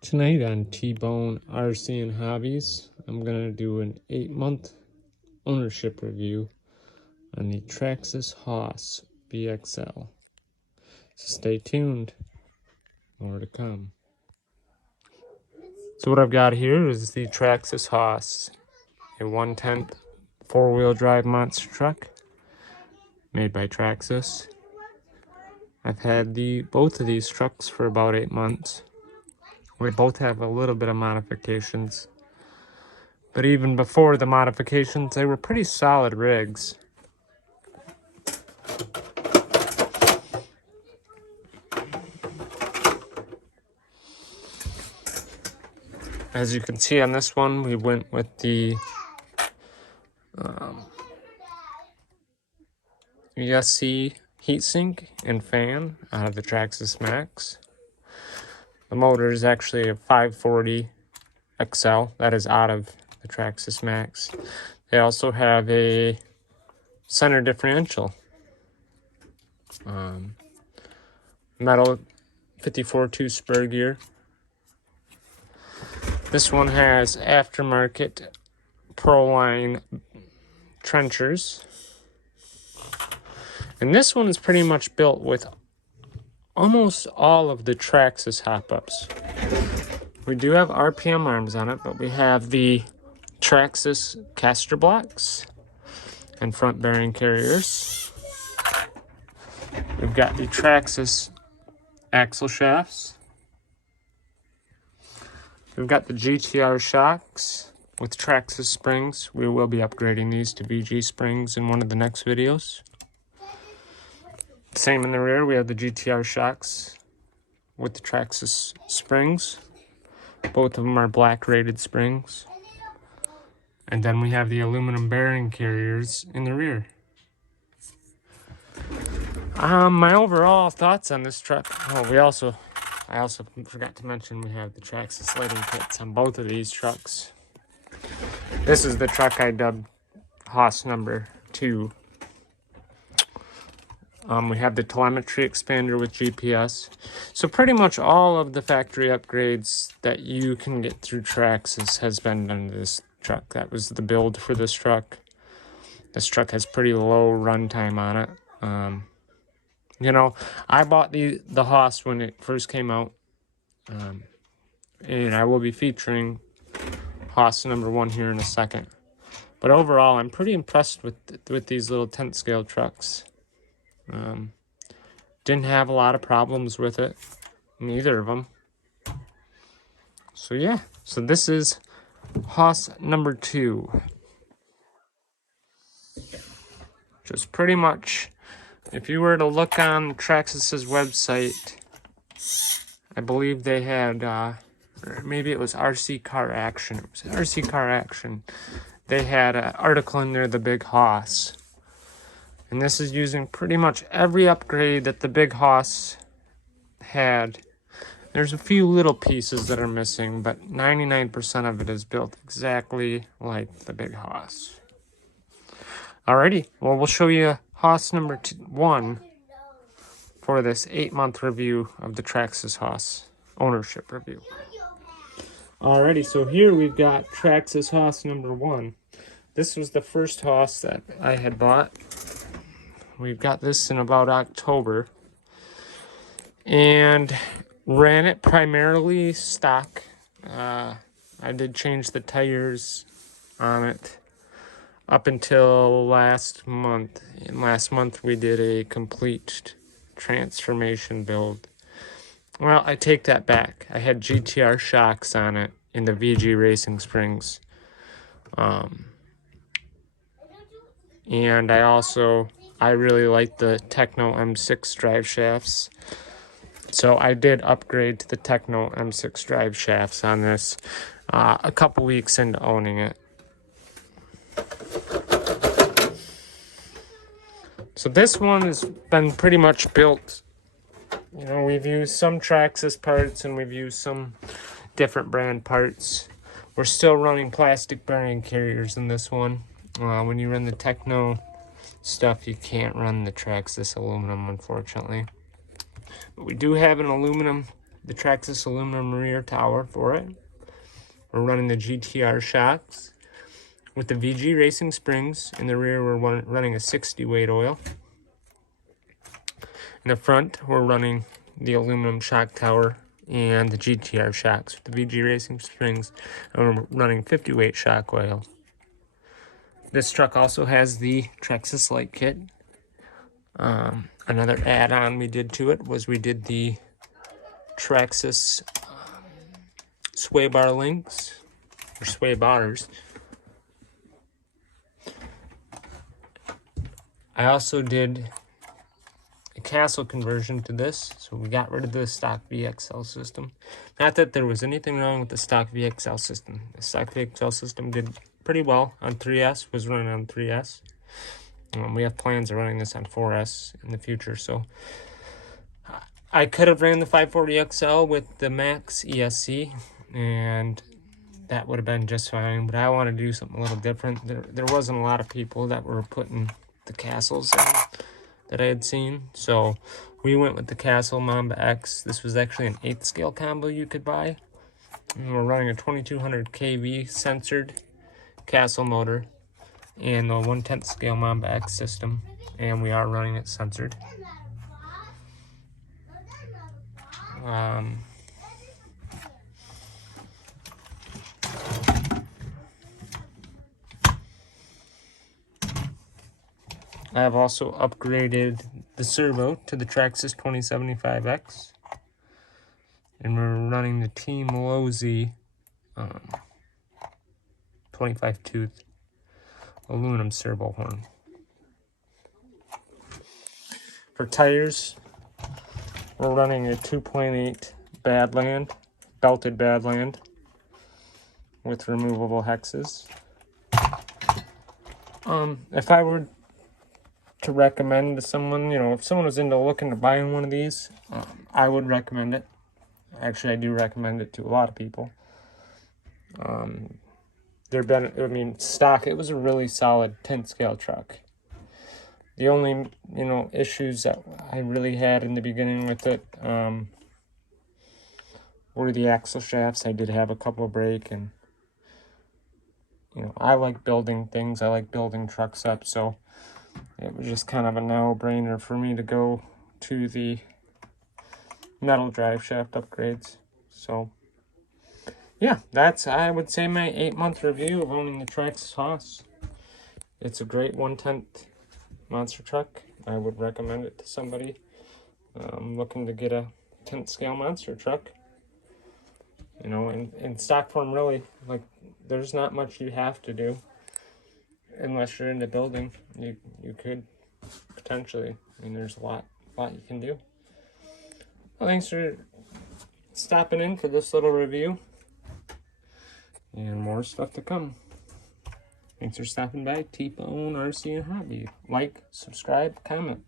Tonight on T-Bone RC and Hobbies, I'm going to do an 8-month ownership review on the Traxxas Haas BXL. So stay tuned, more to come. So what I've got here is the Traxxas Haas, a 1/10 4-wheel drive monster truck made by Traxxas. I've had both of these trucks for about 8 months. We both have a little bit of modifications. But even before the modifications, they were pretty solid rigs. As you can see on this one, we went with the ESC heatsink and fan out of the Traxxas Max. The motor is actually a 540 XL. That is out of the Traxxas Max. They also have a center differential. Metal 54.2 spur gear. This one has aftermarket Proline trenchers. And this one is pretty much built with almost all of the Traxxas hop-ups. We do have RPM arms on it, but we have the Traxxas caster blocks and front bearing carriers. We've got the Traxxas axle shafts. We've got the GTR shocks with Traxxas springs. We will be upgrading these to VG springs in one of the next videos. Same in the rear, we have the GTR shocks with the Traxxas springs. Both of them are black rated springs. And then we have the aluminum bearing carriers in the rear. My overall thoughts on this truck. Oh, I also forgot to mention we have the Traxxas lighting kits on both of these trucks. This is the truck I dubbed Haas number 2. We have the telemetry expander with GPS. So pretty much all of the factory upgrades that you can get through Traxxas has been done to this truck. That was the build for this truck. This truck has pretty low runtime on it. You know, I bought the Haas when it first came out. And I will be featuring Haas number 1 here in a second. But overall, I'm pretty impressed with these little tent scale trucks. Didn't have a lot of problems with it, neither of them. So yeah, so this is Haas number 2. Just pretty much, if you were to look on Traxxas's website, I believe they had, or maybe it was RC Car Action. It was RC Car Action. They had an article in there, the Big Haas. And this is using pretty much every upgrade that the Big Haas had. There's a few little pieces that are missing, but 99% of it is built exactly like the Big Haas. Alrighty, well, we'll show you Haas number 1 for this 8-month review of the Traxxas Haas ownership review. Alrighty, so here we've got Traxxas Haas number 1. This was the first Haas that I had bought. We've got this in about October. And ran it primarily stock. I did change the tires on it up until last month. And last month we did a complete transformation build. Well, I take that back. I had GTR shocks on it in the VG racing springs. And I really like the Techno M6 drive shafts. So I did upgrade to the Techno M6 drive shafts on this a couple weeks into owning it. So this one has been pretty much built. You know, we've used some Traxxas parts and we've used some different brand parts. We're still running plastic bearing carriers in this one. When you run the Techno stuff, you can't run the Traxxas aluminum, unfortunately. But we do have an aluminum the Traxxas aluminum rear tower for it. We're running the GTR shocks with the VG racing springs. In the rear, we're running a 60 weight oil. In the front, we're running the aluminum shock tower and the GTR shocks with the VG racing springs, and we're running 50 weight shock oil. This truck also has the Traxxas light kit. Another add-on we did to it was we did the Traxxas sway bar links, or sway bars. I also did a castle conversion to this, so we got rid of the stock VXL system. Not that there was anything wrong with the stock VXL system. The stock VXL system did pretty well on 3S, was running on 3S. We have plans of running this on 4S in the future, so I could have ran the 540XL with the Max ESC, and that would have been just fine, but I wanted to do something a little different. There wasn't a lot of people that were putting the castles in that I had seen, so we went with the Castle Mamba X. This was actually an 8th scale combo you could buy, and we're running a 2200 kV censored Castle motor and the 1/10 scale Mamba X system, and we are running it censored. I have also upgraded the servo to the Traxxas 2075X, and we're running the Team Lozy 25 tooth aluminum servo horn. For tires, we're running a 2.8 Badland, belted Badland with removable hexes. If I were to recommend to someone, if someone was looking to buying one of these, I would recommend it. Actually, I do recommend it to a lot of people. Stock, it was a really solid 10 scale truck. The only, issues that I really had in the beginning with it were the axle shafts. I did have a couple of break, and, I like building things. I like building trucks up, so it was just kind of a no-brainer for me to go to the metal drive shaft upgrades. So, yeah, that's, I would say, my 8-month review of owning the Traxxas Hoss. It's a great 1/10 monster truck. I would recommend it to somebody looking to get a 10th scale monster truck. In stock form, really, like, there's not much you have to do. Unless you're into building, you could potentially. There's a lot you can do. Well, thanks for stopping in for this little review, and more stuff to come. Thanks for stopping by. T-Bone RC and Hobby. Like, subscribe, comment.